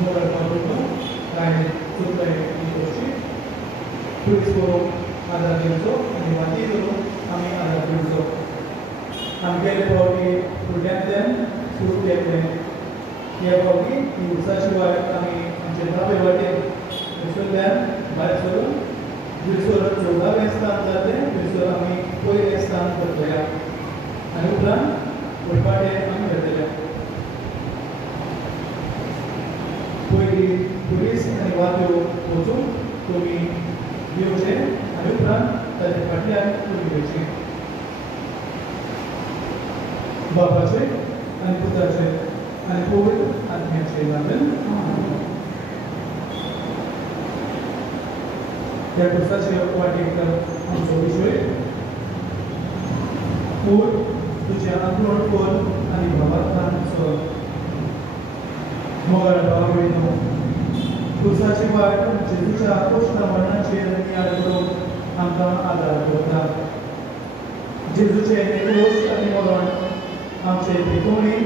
Mobile वापरून काय चुकलंय ही गोष्टी ट्विट्स करून आधार घेवचो आनी वाटी करून आमी आधार घेवचो. आमगेले फावटी फुडल्यांतल्यान सूट घेतलें ह्या फावटी ही उर्सा शिवाय आमी आमचे दावे वाटेन थंयसरल्यान भायर सरून थंयसर 14वें स्थान जालें थंयसर आमी पयलें स्थान करतल्या आनी उपरांत फुडपाटे आमी घेतले. पयलीं पुलीस आनी वाद्यो वचून तुमी घेवचे आनी उपरांत ताचे फाटल्यान तुमी घेवची. बापाचे आनी पुताचे आनी पवित्र आत्म्याचे नांवान ह्या पुस्तकाचे वाटेक आमचो विशय पूर तुझे अंतरोण खोल आनी भावार्थान चल. मोगाळ भाव भयणो, पुरसाची वाट जेजूच्या कोश्टा मरणाचेर नियाळ करून आमकां आदार करता. जेजूचे कोश्ट आनी मरण आमचे पिकोवणी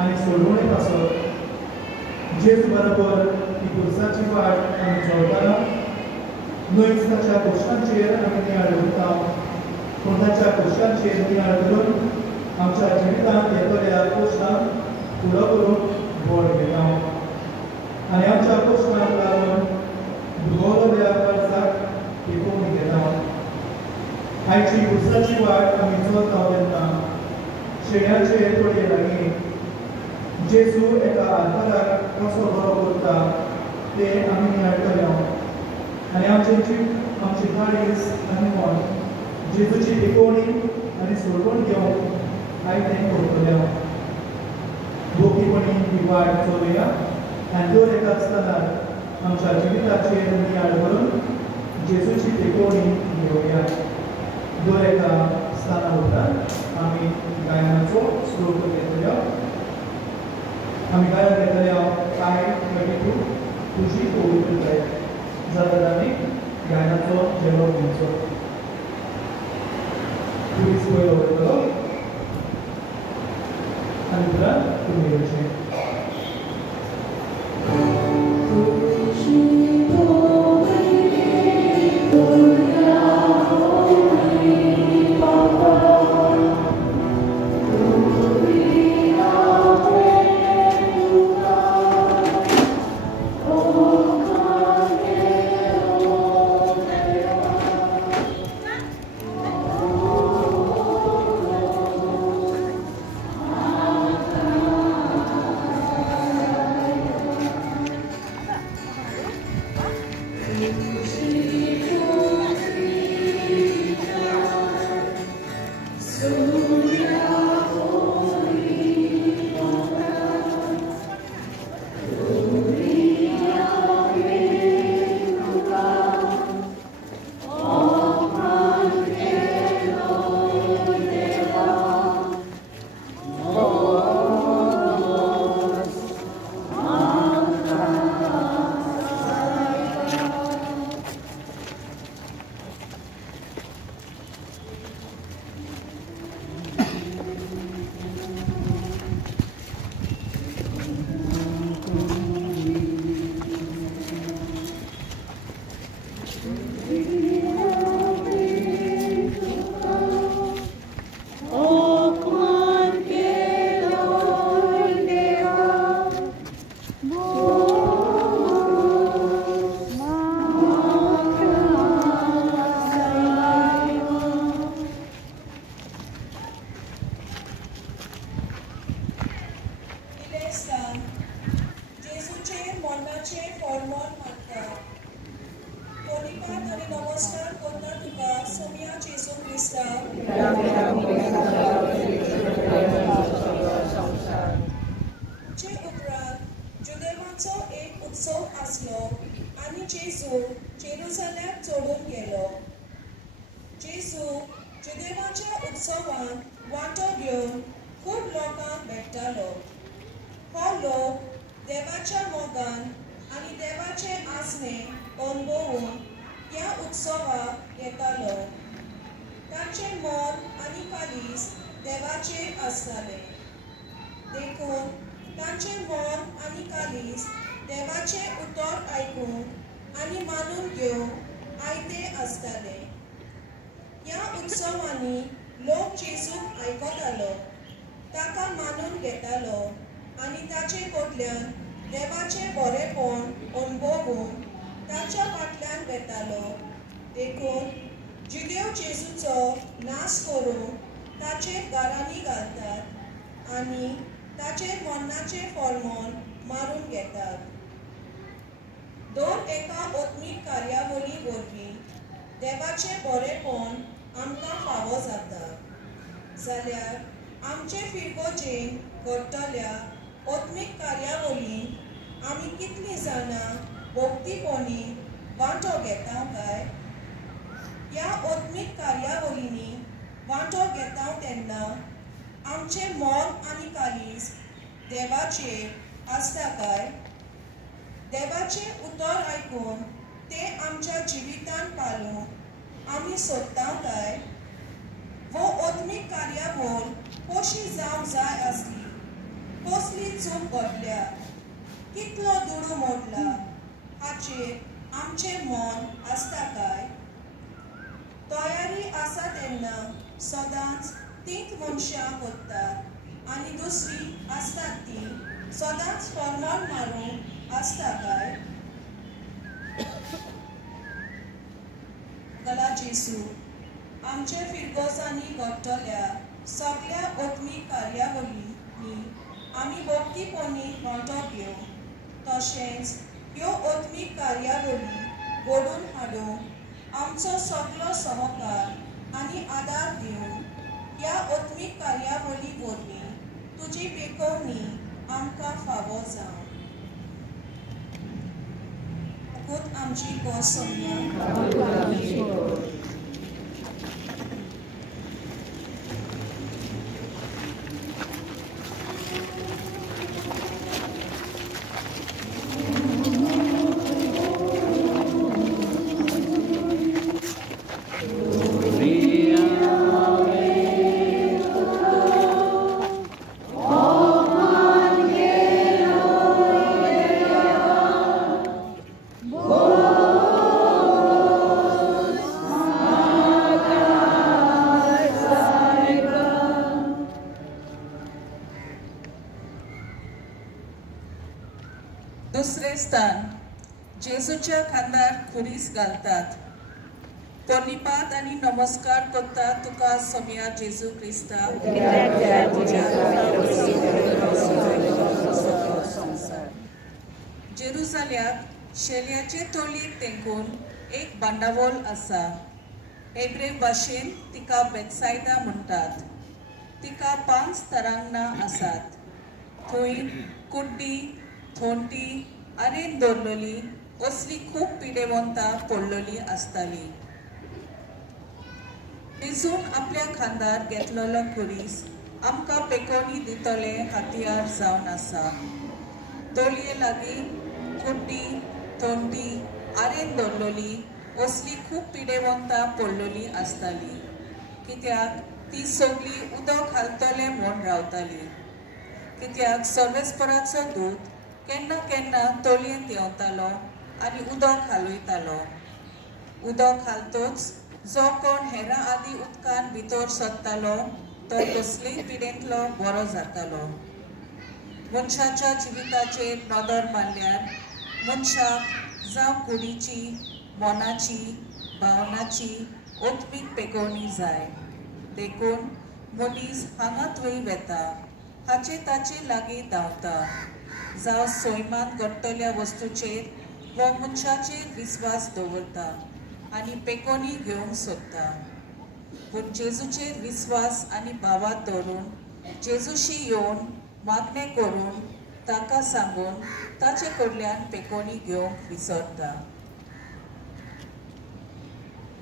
आनी सोडवणी पासत जेजू बरोबर ही पुरसाची वाट आमी चलतना न्हयच ताच्या कोश्टांचेर आमी नियाळ करता पूण ताच्या कोश्टांचेर नियाळ करून आमच्या जिवितांत येतल्या कोश्टांक फुडो करून बोड घेता आनी आमच्या कोश्टांक लागून भुगोवलेल्या कर्जाक पिकोवणी घेता. आयची पुरसाची वाट आमी चलता तेन्ना शेड्याचे तोडये लागीं जेजू एका आदराक कसो बरो करता तें आमी नियाळटले आनी आमची काळीज आनी मन जेजूची पिकोवणी आनी सोडवण घेवंक आयतें करतले. भोगीपणी ही वाट चलुया आनी दर एका स्थानार आमच्या जिविताचेर नियाळ करून जेजूची पिकोवणी घेवया. दर एका स्थाना उपरांत आमी गायनाचो श्लोक घेतलो. आमी गायन घेतल्या काय 22 तुजी पवित्रताय जाल्यार आमी गायनाचो जेलो घेवचो. पुलीस पयलो वयतलो आनी उपरांत तुमी येवचें. देखून तांचे मन आनी कालीस आनी मानून घेवंक आयते आसताले। ह्या उत्सवांनी लोक जेजूक आयकतालो, ताका मानून घेतालो आनी ताचे कडल्यान देवाचें बरेपण अणभवून ताच्या फाटल्यान वेतालो। देखून जुदेव जेजूचो नाश करून ताचेर गारांनी घालतात आनी ताचेर मरणाचें फर्मोन मारून घेतात। दोन एका आत्मीक कार्यावळी वरवीं देवाचें बरेपण आमकां फावो जाता, जाल्यार आमचे फिरगोजेन घडटल्या आत्मीक कार्यावळींत आमी कितलीं जाणां भोक्तीपणी वांटो घेता काय? ह्या आत्मीक कार्यावळींनी वांटो घेता तेन्ना आमचें मोग आनी काळीज देवाचेर आसता काय? देवाचें उतर आयकून तें आमच्या जिवितांत पाळूंक आमी सोदता काय? वो आत्मीक कार्यावळ कशी जावंक जाय आसली, कसली चूक घडल्या, कितलो दुडू मोडला हाचेर आमचें मन आसता काय? तयारी आसा तेन्ना सदांच तींच मनशां कोत्तात आनी दुसरी आसतात ती सदांच फर्मोन मारूंक आसता काय? गला जेजू, आमच्या फिरगोजांनी घडटल्या सगळ्या आत्मीक कार्यावळींनी आमी भोक्तीपणी वांटो घेवंक, तशेंच ह्यो आत्मीक कार्यावळी घडोवन हाडूंक आमचो सगळो सहकार आनी आदार दिवन ह्या आत्मीक कार्यावळी वरवीं तुजी बेकोवणी आमकां फावो जावं। आमची गोड सोम्या दुसरे स्थान जेजूच्या खांदार खुरीस घालतात। पोर्निपात आनी नमस्कार करता तुका सोम्या जेजू क्रिस्ता। जेरुसाल्याक शेलयाचे तोळीक तेंकून एक बांडावोल आसा। हेब्रे भाशेन तिका बेतसायदा म्हणटात। तिका 5 तरांगणां आसात। थंय कुड्डी, थोंटी, आरेन दवरलेली असली खूब पिडेवंतां पडलेली आसताली। जेजून आपल्या खांदार घेतलेलो खुरीस आमकां पेकोवणी दितले हातियार जावन आसा। तोलये लागीं कुड्डी, थोंटी, आरेन दवरलेली असली खूब पिडेवंतां पडलेली आसताली, कित्याक ती सगळी उदक घालतले म्हूण रावताली। कित्याक सर्वेस्पराचो दूत केन्ना केन्ना तोलयेंत येवतालो आनी उदक घालयतालो। उदक घालतोच जो कोण हेरां आदी उदकान भितर सरतालो तो कसलेय पिडेंतलो बरो जातालो। मनशाच्या जिविताचेर नदर मारल्यार मनशाक जावं कुडीची, मनाची, भावनाची आत्मीक पेकोवणी जाय। देखून मनीस हांगा थंय वेता, हाचे ताचे लागीं धांवता, जावं सैमांत घडटल्या वस्तूचेर वा मनशाचेर विस्वास दवरता आनी पेकोवणी घेवंक सोदता। पूण जेजूचेर विस्वास आनी भावात दवरून जेजूशी येवन मागणें करून ताका सांगून ताचे कडल्यान पेकोवणी घेवंक विसरता।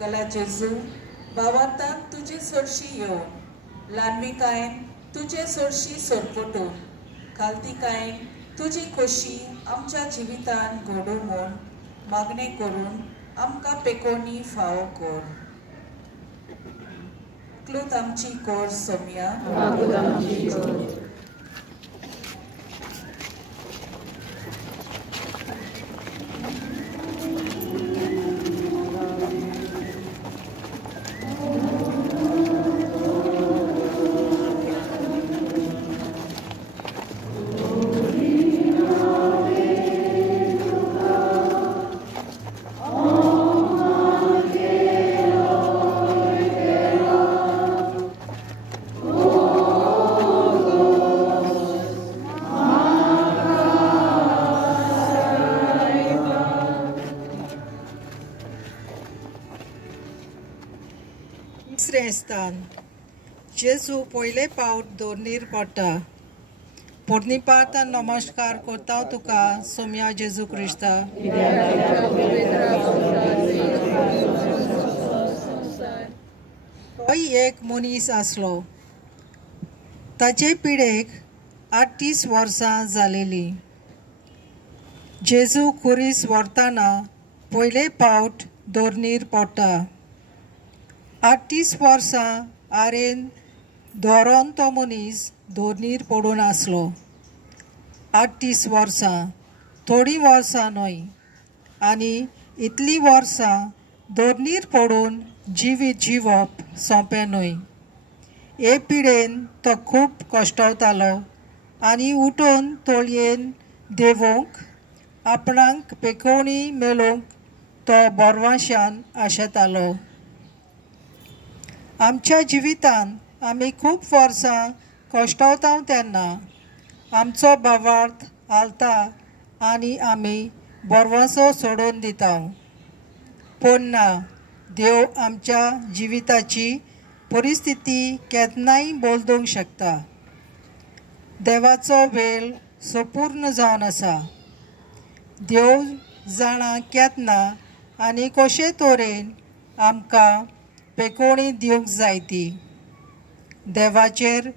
गला जेजू, भावार्थान तुजे चडशी येवन, ल्हानविकायेन तुजे चडशी सोरपटून, खालतीकायेन तुजी खोशी आमच्या जिवितान घडोव म्हूण मागणें करून आमकां पेकोवणी फावो कर। क्लूत आमची कोर सोम्या। दुसरें स्थान जेजू पयले पावट दोरनीर पडटा. पोरनिपात नमस्कार करता तुका सोम्या जेजू क्रिस्ता. तोय एक मनीस आसलो. ताचे पिडेक 38 वर्सां जालेली. जेजू खुरीस व्हरतना पयले पावट दोरनीर पडटा. 38 वर्सां आरेन धोरोन तो मनीस दोरनीर पडून आसलो. 38 वर्सां थोडी वर्सां न्हय, आनी इतली वर्सां दोरनीर पडून जिवीत जिवप सोंपें न्हय. हे पिडेन तो खूब कश्टावतालो आनी उठून तोळयेन देवूंक आपणाक पेकोवणी मेळूंक तो बोरवाश्यान आशेतालो. आमच्या जिवितांत आमी खूब वर्सां कश्टावता तेन्ना आमचो भावार्थ हालता आनी आमी बोरवासो सोडून दिता. पूण ना, देव आमच्या जिविताची परिस्थिती केन्नाय बोलदूंक शकता. देवाचो वेळ संपूर्ण जावन आसा. देव जाणा केन्ना आनी कशे तरेन आमकां पेकोवणी दिवंक जाय ती. देवाचेर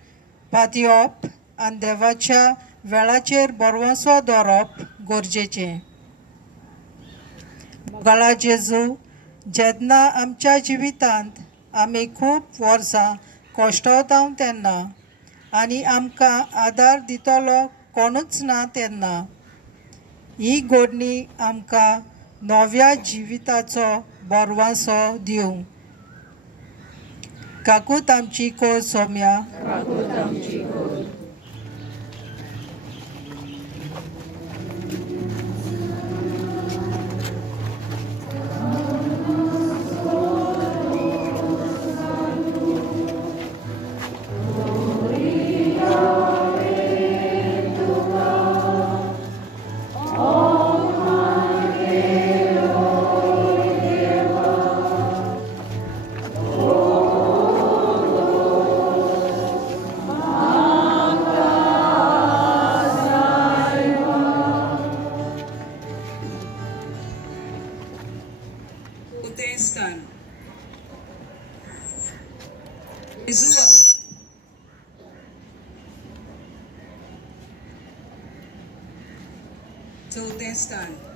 पातयेवप आनी देवाच्या वेळाचेर बोरवासो दवरप गरजेचें. मोगाळा जेजू जेन्ना आमच्या जिवितांत आमी खूब वर्सां कश्टावता तेन्ना आनी आमकां आदार दितलो कोणूच ना तेन्ना ही घडणी आमकां नव्या जिविताचो बोरवासो दिवंक. काकूत आमची कोर सोम्या. चौथें स्थान